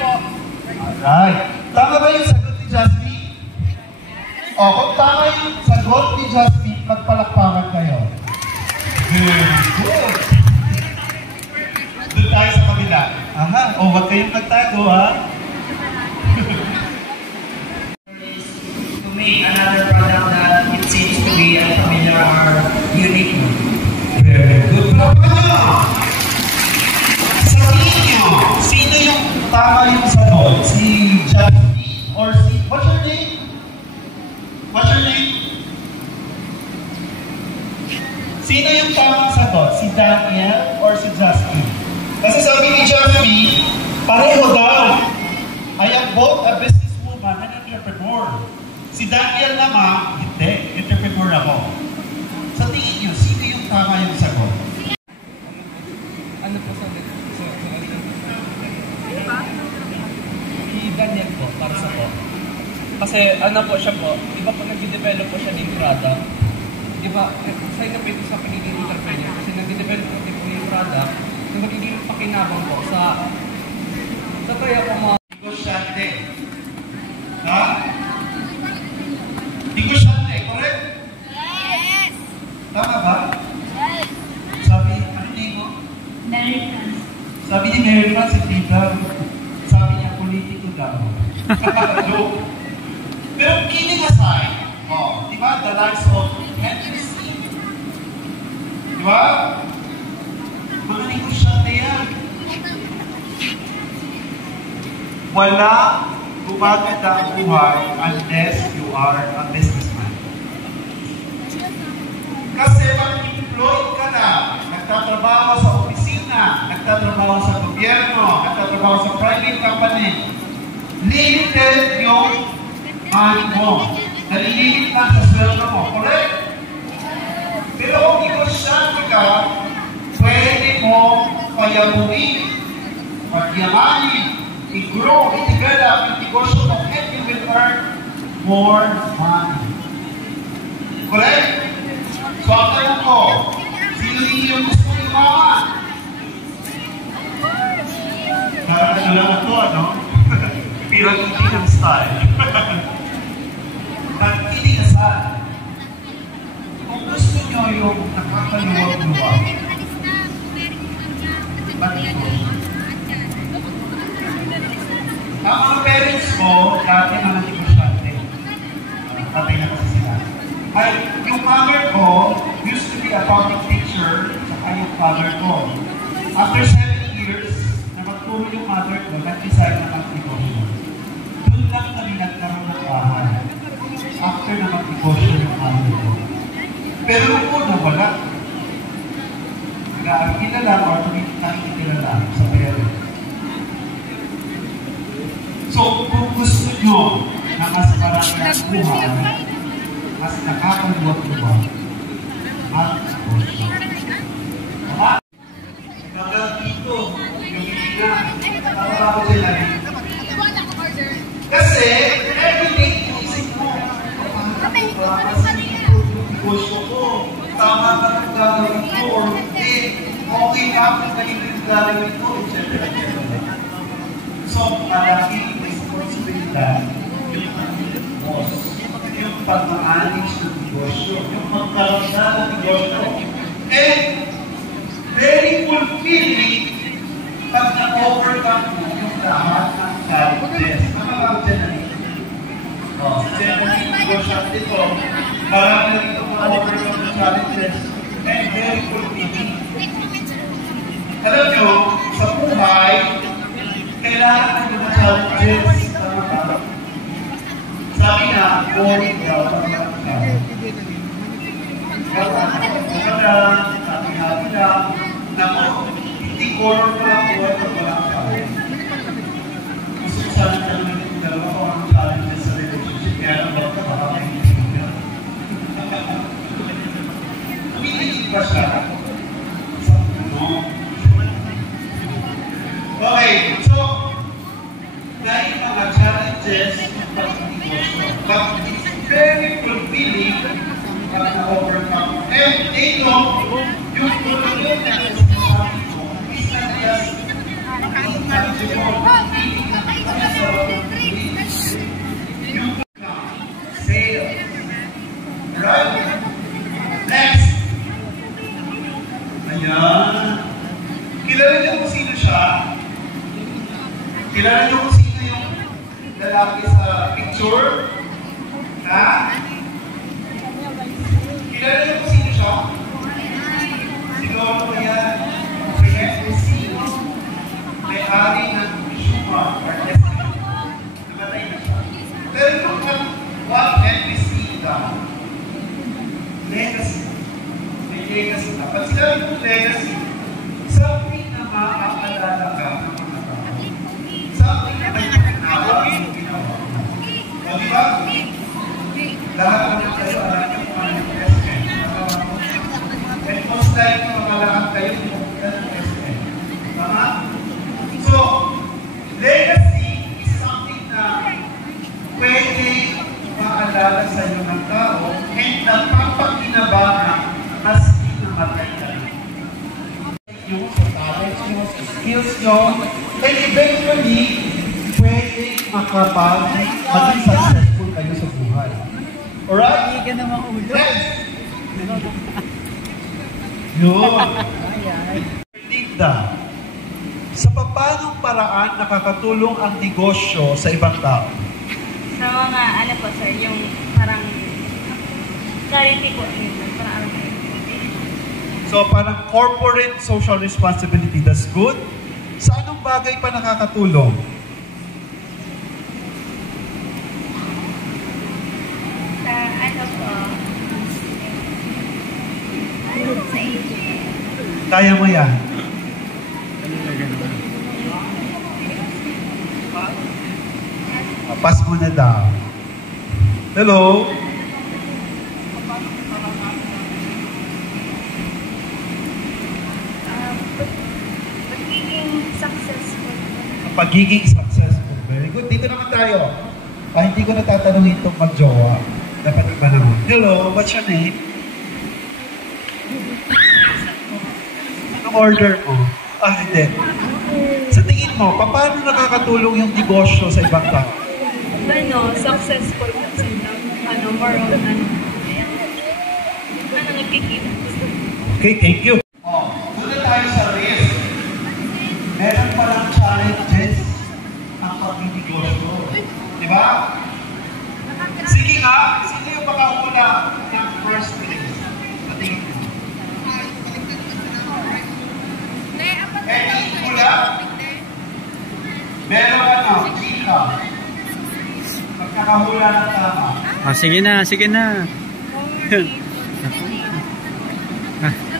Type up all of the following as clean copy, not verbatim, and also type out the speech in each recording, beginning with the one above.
po. Alright. Tama ba yung sagot ni Jasmine? O, kung tama yung sagot ni Jasmine, magpalakpakan kayo. Good. Doon tayo sa kabila. Aha, o huwag kayong nagtago, ha? To make another product that it seems to be familiar or unique. Very good. Sabihin nyo, sino yung tama yung sagot? Si Jasmine or si... What's your name? What's your name? Sino yung tamang sagot? Si Daniel or si Jasmine? Kasi sabi ni Jasmine, pareho daw. I am both a businesswoman and entrepreneur. Si Daniel naman, hindi. Entrepreneur ako. Sa tingin nyo, sino yung tama yung sagot? Ano po sa si Daniel po, para sa po. Kasi ano po siya po, iba po nag-develop po siya ng product. Diba, sa inapito sa pagiging entrepreneur, kasi nag-develop po din po yung product na magiging pakinabang po sa kaya po mga Negosyante. Ha? Negosyante, correct? Yes! Tama ba? Yes! Sabi, ano name mo? Mary France. Sabi ni Mary France, si Tita, sabi niya, politiko daw. Joke. Pero kidding aside, di ba, the likes of NBC, di ba? Mga negosyante yan. Wala gumaganda ang buhay unless you are a businessman. Kasi pag employed ka na, nagtatrabaho sa opisina, nagtatrabaho sa gobyerno, nagtatrabaho sa private company, limited yung money mo. Nalilimit lang sa sweldo mo. Correct? Pero kung negosyante ka, pwede mo payabuin, pagyamanin, i-grow, i-develop yung negosyo mo, and you will earn more money. Correct? So, ang tanong ko, sino din yung gusto yung mama? Parang ano lang ito, ano? Pero hindi ng style. But hindi aside, kung gusto nyo yung nakakaluwag-luwag, ba't ito? Ang mga parents ko, dati mga negosyante. Tatay na kasi sila. Ay, yung mother ko used to be a public teacher, saka yung father ko. After 7 years, na magturo yung mother ko, nag-decide na mag-negosyo. Doon lang kami nagkaroon ng bahay. After na mag-negosyo yung mother ko. Pero nung una, wala. Nag-aarkila lang or nakikitila lang sa parents. So, kung gusto nyo na mas marami ang buhay, mas nakakaluwag-luwag, mag-negosyo. Tama? Hanggang dito, yung ina, tama ko sila rin. Kasi, everything isip mo, negosyo ko, tama ka ng gagawin ko, or hindi, okay ka kung ganito yung gagawin ko, etc. So, malaking responsibilidad yung boss, yung pag-manage ng negosyo, yung magkaroon ng negosyo. And very fulfilling pag na-overcome mo yung lahat ng challenges. Ano ba ang Jenny? Jenny, negosyante dito, marami na ito ma-overcome ng challenges and very fulfilling. Alam nyo, sa buhay, kailangan ng mga challenges sa mga sabi na, boring daw ang mga challenge. Sabi lang, hindi color ko lang buhay pag walang challenge. Gusto ko sana naman yung dalawa ko ang challenges sa relationship. Kaya naman ka baka may hindi ka. Umiligid ba siya? No. Okay, so, dahil mga challenges ng pag-negosyo, but it's very fulfilling pag na-overcome. And they know, yung fulfillment na sinasabi ko, is not just intangible, feeling na Kilala niyo kung sino siya? Kilala niyo kung sino yung lalaki sa picture? Ha? Kilala niyo kung sino siya? Siguro ko yan. Sino? May-ari ng Schumann or Destiny. Namatay na siya. Pero kung what NBC daw? Legacy. May legacy na. Pag sinabi kong legacy, something na maaalala ka ng mga tao. Something na may ginawa ang ginawa. O diba? Lahat naman kayo alam niyo kung ano yung SM. And most likely mamalakan kayo kung ano yung SM. Tama? So, legacy is something na pwede maalala sa iyo ng tao and napapakinabangan maski namatay ka. Yung sa talents nyo, sa skills nyo, and eventually, pwede maging successful kayo sa buhay. Alright? Hindi ka naman ulo. Yun. Linda, sa paanong paraan nakakatulong ang negosyo sa ibang tao? Sa mga, ano po sir, yung parang charity po. Parang So parang corporate social responsibility, that's good. Sa anong bagay pa nakakatulong? sa ano po, sa agent. Kaya mo yan. Pass mo na daw. Hello? Pagiging successful. Pagiging successful. Very good. Dito naman tayo. Hindi ko natatanungin itong mag-jowa. Dapat iba naman. Hello, what's your name? Anong order mo? Hindi. Sa tingin mo, paano nakakatulong yung negosyo sa ibang tao? Ano, successful kasi more on nagkikita. Okay, thank you. Muna tayo sa risk. Meron palang challenges ang pag-negosyo. Di ba? Sige nga, sino yung makauna ng first place? Sa tingin mo? Mula? Meron chika. Pagkakahula ng tama. Sige na, sige na.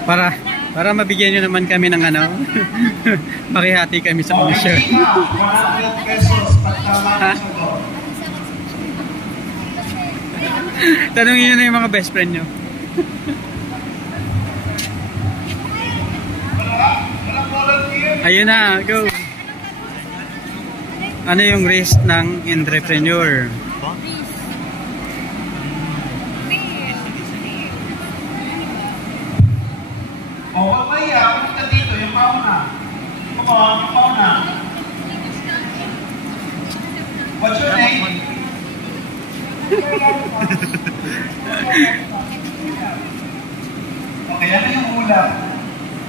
Para mabigyan nyo naman kami ng ano. Makihati kami sa komisyon. Chika, 100 pesos pagtama ng sagot. Tanungin nyo na yung mga best friend nyo. Ayun na, go! Ano yung risk ng entrepreneur? Mamaya, punta dito, yung mauna. Come on, yung mauna. What's your name? Okay, ano yung hula?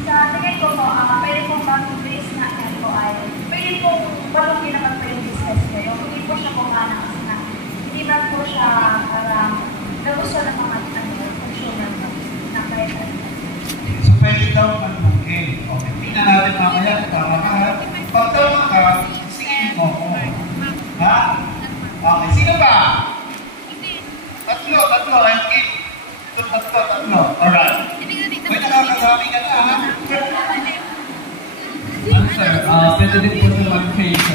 Sa tingin ko po, pwede pong mag-base na po ay, pwede pong walang naman po yung business nyo. Hindi po siya kumana kasi na, hindi ba po siya parang nagusto ng mga consumer na pwede. So, pwede daw mag-booking. Okay, tingnan natin mamaya kung tama ka. Pag tama ka, sige mo ko. Ha? Okay, sino ba? Tatlo, and keep. Tatlo. Alright. May nakakasabi ka na, ha? Sir, pwede din po sa mag-face,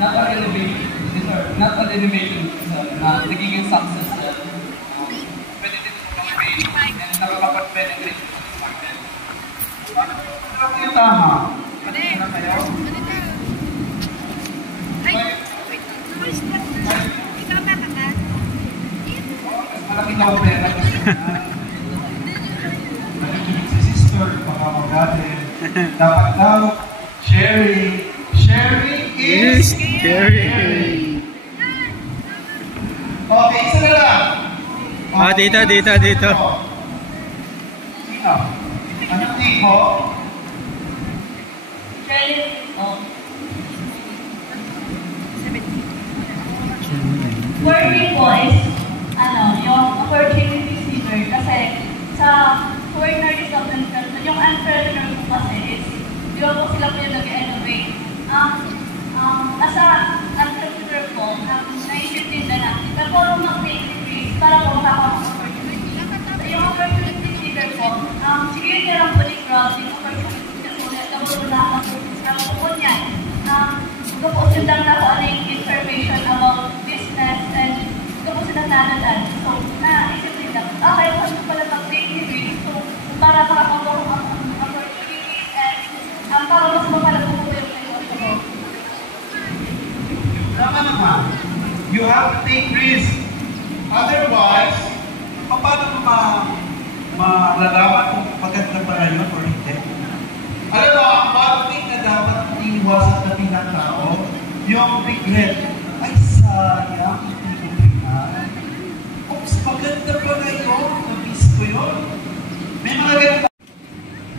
not an innovation, na nagiging success, pwede din po mag-face, and nakakapag-penetrate po sa market. Ano yung tama? Ano na kayo? Malaki na ako pera kasi si sister, baka magalit. Dapat daw, sharing is caring. Okay, isa na lang. Dito. Sino? Anong name? po. Working po is, yung opportunity seeker. Kasi sa foreigner development, yung entrepreneur po kasi is, di ba po sila po yung nag-innovate. Nasa entrepreneur po, naisip din na before mag-make increase para po makaka-opportunity. So yung opportunity seeker po, sige nyo lang po ni Cross, yung opportunity seeker po, nagkaroon na ang po niyan. Ito po sila na po ano yung information about business and ito po sila nanadaan. So, naisip nila, okay, kung pala mag-make increase, so para makakuha ang opportunities and para mas mapala po po yung negosyo. Tama naman. You have to take risk. Otherwise, paano malalaman kung maganda pala yun or hindi? Alam mo, ang one thing na dapat iiwasan natin ng tao, yung regret. Ay, sayang, hindi ko pinay. Oops, maganda pala yun. Na-miss ko yun. May mga ganito.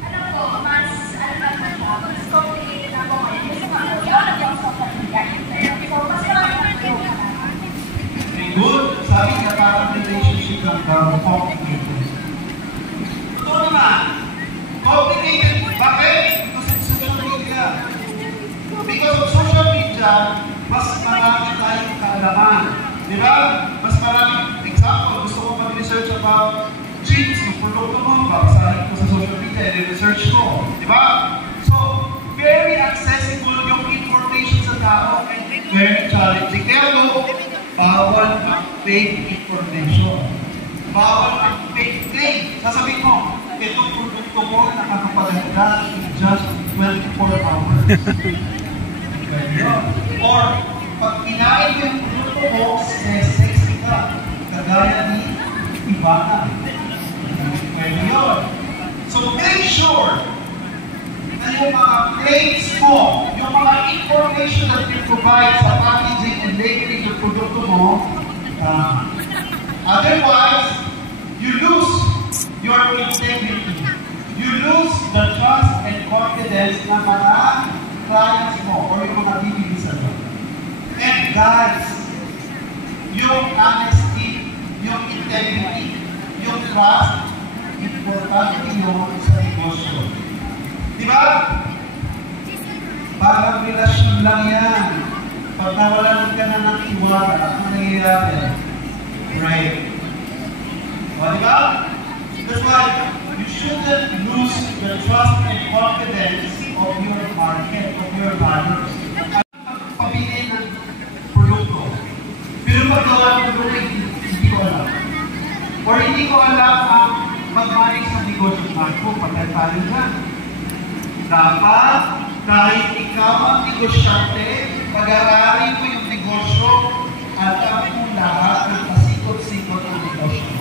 Alam ko, mas, mas complicated na po ngayon. Gusto nga, yun ang yung social media. So, mas marami po yung Very good. Sabi ka parang relationship ng complicated. Ito naman, complicated. Bakit? Because of social media. Because of social media, mas marami tayong kaalaman. Di ba? Mas marami, example, gusto ko mag-research about jeans, yung produkto mo, babasahin ko sa social media, i-research ko. Di ba? So, very accessible yung information sa tao and very challenging. Kaya no, bawal ang fake information. Bawal ang fake claim. Sasabihin mo, itong produkto ko nakakapaganda in just 24 hours. Or, pag kinain mo yung produkto mo, sexy ka. Kagaya ni Ivana. Pwede yun. So, make sure na yung mga claims mo, yung mga information that you provide sa packaging and labeling ng produkto mo, otherwise, you lose your integrity. You lose the trust and confidence ng mga clients mo or yung mga bibili sa'yo. And guys, yung honesty, yung integrity, yung trust, importante yun sa negosyo. Di ba? Parang relasyon lang yan. Pag nawalan ka na ng tiwala, ang nangyayari. Right? O, di ba? That's why you shouldn't lose the trust and confidence of your market, of your buyers. Pabili ng produkto. Pero paggawa ng produkto, hindi ko alam. Or hindi ko alam ang mag-manage ng negosyo ko, patay tayo dyan. Dapat, kahit ikaw ang negosyante, pag-aararin mo yung negosyo, alam mo lahat ng pasikot-sikot ng negosyo.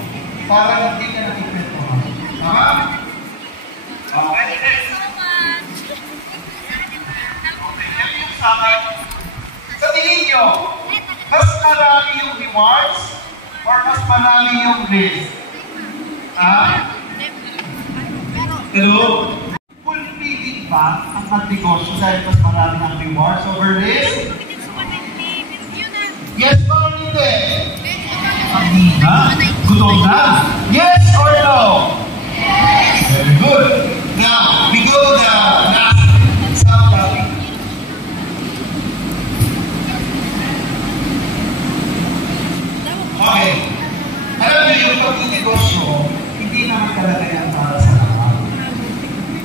Para hindi ka nakipetohan. Tama? Okay. Yan yung sabi. Sa tingin nyo, mas marami yung rewards or mas marami yung risk? Hello? Fulfilling ba ang magnegosyo dahil mas marami ng rewards over risk? Yes or hindi? Gutom na? Yes or no? Very good. Now, we go to the last subtopic. Okay. Alam niyo yung pag-negosyo, hindi naman talaga yan para sa lahat.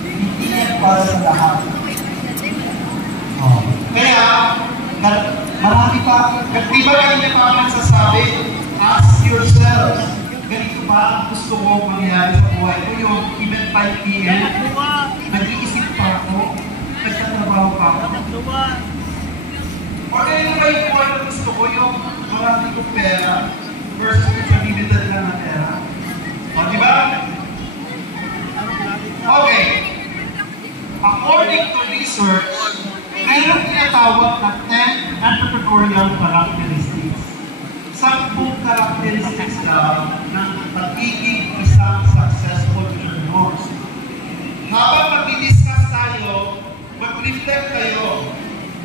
Hindi yan para sa lahat. Kaya, marami pa, di ba kanina pa ako nagsasabi, ask yourself, ganito ba ang gusto ko mangyari sa buhay ko? Yung even 5 p.m., nag-iisip pa ako, nagtatrabaho pa ako. O ganito ba yung buhay na gusto ko? Yung marami kong pera versus sa limited lang na pera. O, di ba? Okay. According to research, mayroong tinatawag na 10 entrepreneurial characteristics. 10 characteristics lang ng pagiging isang successful entrepreneurs. habang mag-discuss tayo, mag-reflect kayo,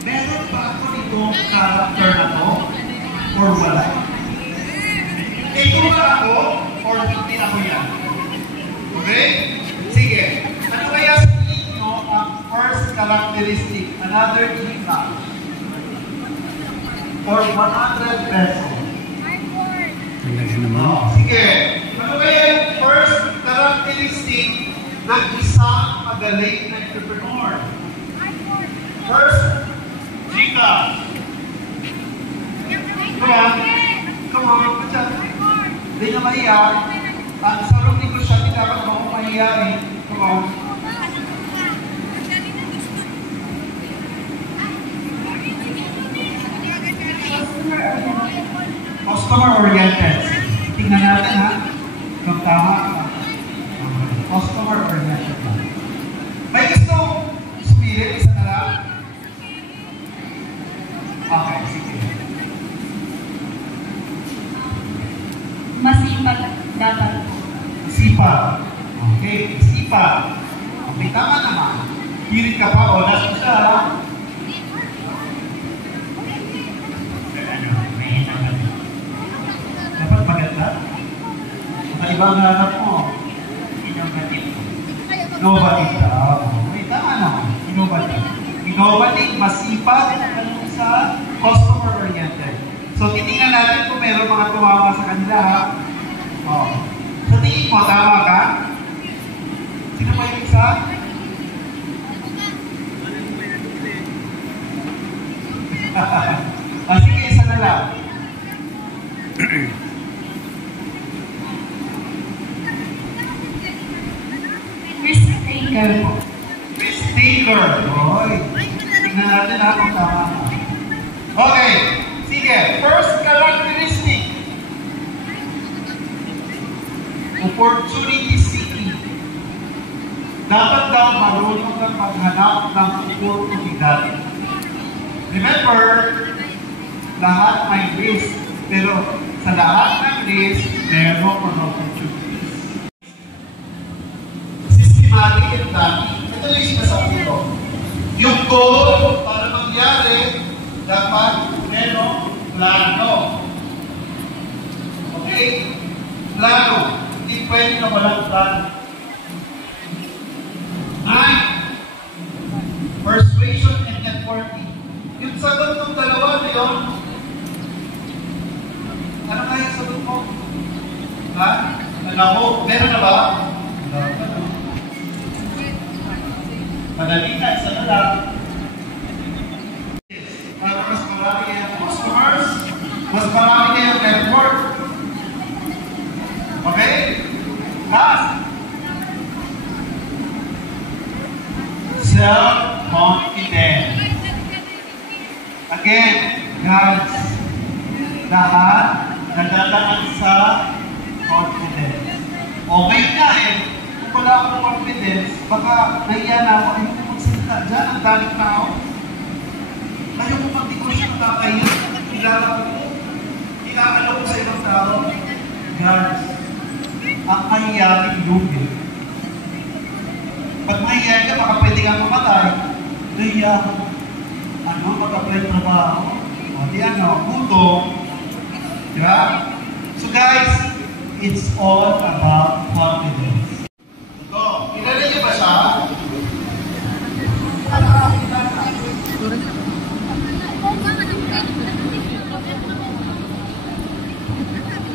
meron ba ako nitong character na to? Or wala? Ito ba ako? Or hindi ako yan? Okay? Sige. Ano kaya sa inyo ang first characteristic? Another impact. For 100 pesos. Talaga naman. Sige. Ano kaya yung first characteristic ng isang magaling na entrepreneur? First, Gika. Come on. Come on. Hindi na mahiya. Ang sarong negosyante dapat ba kung mahiya eh. Come on. Customer-oriented. Tingnan natin ha. Kung tama ka. Customer-oriented ka. May gusto sumilit, isa na lang. Okay, sige. Masipag dapat po. Sipag. Okay, sipag. Okay, tama naman. Pilit ka pa o last isa ha. Dapat maganda. Iba ang hanap mo. Innovative. Innovative daw. Okay, tama naman. Innovative. Innovative, masipag, ano sa customer-oriented. So, titingnan natin kung meron mga tumawa sa kanila, ha? Oh. Sa tingin mo, tama ka? Sino pa yung isa? Sige, isa na lang. Risk taker po. Risk taker. Hoy. Tingnan natin ha kung tama ka. Okay. Sige. First characteristic. Opportunity seeking. Dapat daw marunong kang maghanap ng oportunidad. Remember, lahat may risk. Pero sa lahat ng risk, meron opportunities. Systematic and planning. Ito yung sinasabi ko. Yung goal para mangyari, dapat meron plano. Okay? Plano. Hindi pwede na walang plano. 9. Persuasion and networking. Yung sagot ng dalawa na yun, ano kaya sagot mo? Ha? Alam mo, meron na ba? Madali na, isa na lang. Para mas marami kayong customers, mas marami kayong network. Okay? Last. Self-confidence. Again, guys, lahat nagdadaan sa confidence. Okay na eh. Kung wala akong confidence, baka nahiya na ako ay magsalita dyan. Ang daming tao. Ayaw ko mag-negosyo ng kakayo. Kilala ko. Kilala ko sa ibang tao. Guys, ang mahiyaring lugi. Pag mahiyarin ka, baka pwede kang mamatay. Nahiya ako. Ano, mag-apply trabaho. O, di ano, utong. Diba? So guys, it's all about confidence. Ito, kilala niyo ba siya?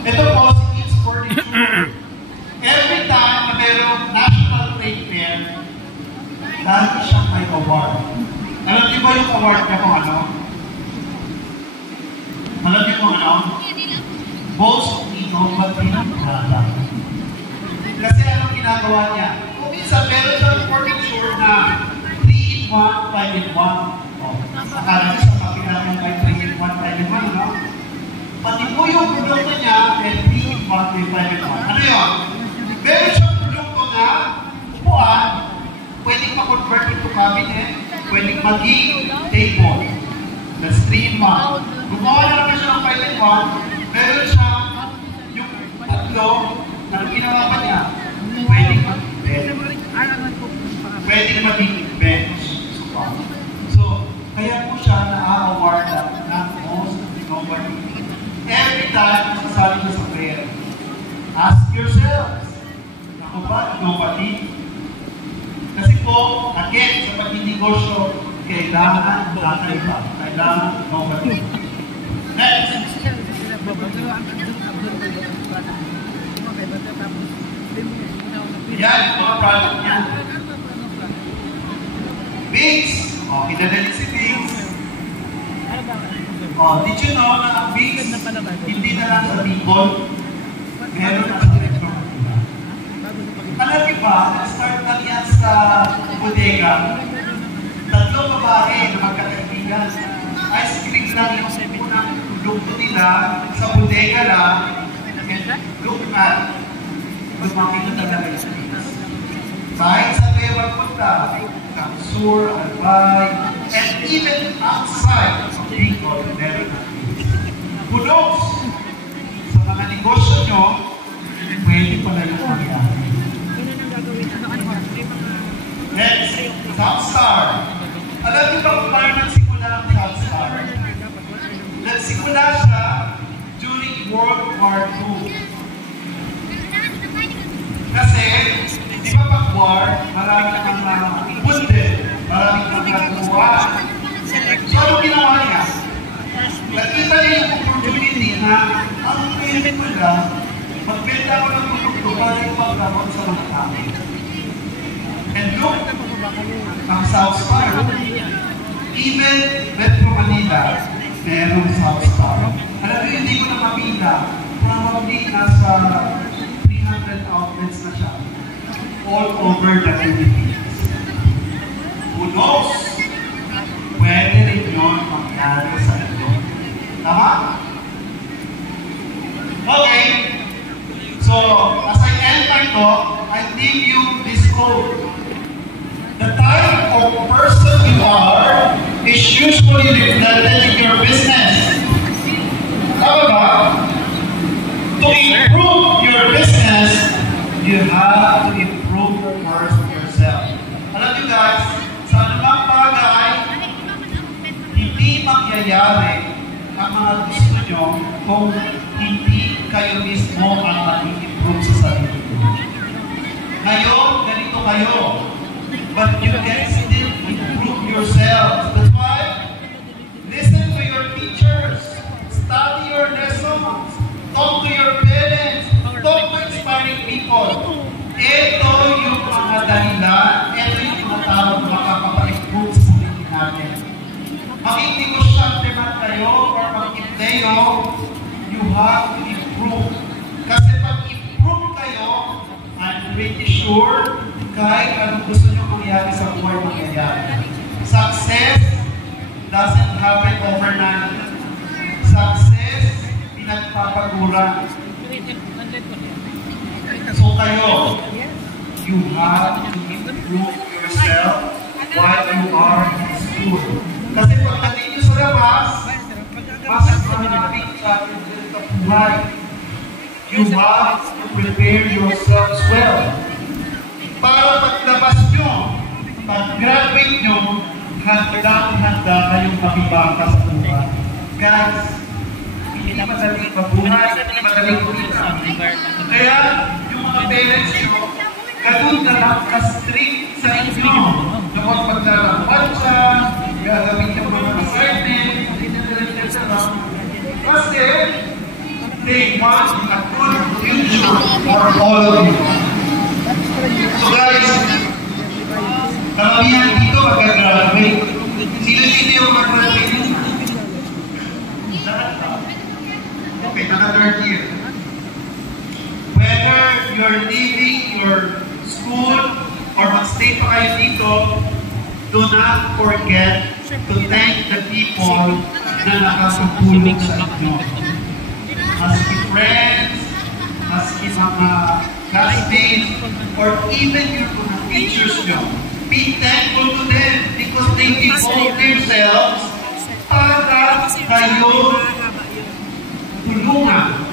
Ito po, si Kids Furniture. Every time na mayroong national trade fair, lagi siyang may award. Alam niyo ba yung award niya kung ano? Alam niyo kung ano? Most innovative product. Kasi anong ginagawa niya? Kung minsan meron siyang furniture na 3-in-1, 5-in-1. Akala niyo sa kapinamang may 3-in-1, 5-in-1, ano? Pati po yung produkto niya ay 3-in-1, 5-in-1. Ano yun? Meron siyang produkto na upuan, pwedeng ma-convert into cabinet, pwedeng maging table. That's 3-in-1. Gumawa na naman siya ng 5-in-1, meron siya yung tatlo, ano ginawa pa niya? Pwedeng mag-bed. pwedeng maging bench. So, kaya po siya na-award ng most innovative. Every time masasabi ko sa prayer, ask yourselves, ako ba innovative? Kasi po, again, sa pag-negosyo, kailangan nakaiba. Kailangan innovative. Next. Yan, mga product niya. Vicks. O, kinadali si Vicks. O, did you know na ang Vicks, hindi na lang sa Bicol, meron na sa Metro Manila. Alam niyo ba, nag-start lang yan sa bodega. 3 babae na magkakaibigan. Ice cream lang yung unang produkto nila sa bodega lang. And look at, lumaki na talaga yung Vicks. Kahit sa kayo magpunta, Sur, Albay, and even outside of Bicol, meron na. Who knows? Sa mga negosyo nyo, pwede pala yung mangyari. Next, Southstar. Alam niyo ba kung paano nagsimula ang Southstar? Nagsimula siya during World War II. Kasi, di ba pag war, maraming mga wounded, maraming mga nagawa. So, ano ginawa niya? Nakita niya yung opportunity na ang pwede mo lang, magbenta ko ng produkto para yung paglamon sa mga tao. And look, ang Southstar, even Metro Manila, merong Southstar. Alam mo, hindi ko na mapila, probably nasa 300 outlets na siya all over the Philippines. Who knows? Pwede rin yun mangyari sa ito. Tama? Okay. So, as I end my talk, I give you this quote. The type of person you are is usually reflected in your business. Tama ba? To improve your business, you have to improve first yourself. Alam niyo guys, sa anumang bagay, hindi mangyayari ang mga gusto nyo kung hindi kayo mismo ang mag-improve sa sarili. Ngayon, ganito kayo. But you can still improve yourself. That's why, listen to your teachers. Study your lessons. Talk to your parents. Talk to inspiring people. Ito yung mga dahilan. Ito yung mga tao na makakapa-improve sa sarili natin. Maging negosyante man kayo or mag-impleo, you have to improve. Kasi pag-improve kayo, I'm pretty sure kahit anong gusto nyo mangyari sa buhay mangyayari. Success doesn't happen overnight. Success, pinagpapaguran. So kayo, you have to improve yourself while you are in school. Kasi pagdating nyo sa labas, mas maraming challenges sa buhay. You have to prepare yourselves well. Para paglabas nyo, pag-graduate nyo, handa kayong makibaka sa buhay. Guys, hindi madaling mabuhay, hindi madaling kumita. Kaya, yung mga parents nyo, ganun na lang ka-strict sa inyo. Noon paglalakad siya, gagawin yung mga assignment, kasi they want a good future for all of you. So guys, karamihan dito mag-graduate. Sino yung mag-graduate? Okay, naka-third year. Whether you're leaving your school or mag-stay pa kayo dito, do not forget to thank the people na nakatutulong sa inyo. Maski friends, maski mga classmates, or even your teachers nyo. Be thankful to them because they devote themselves para kayo tulungan.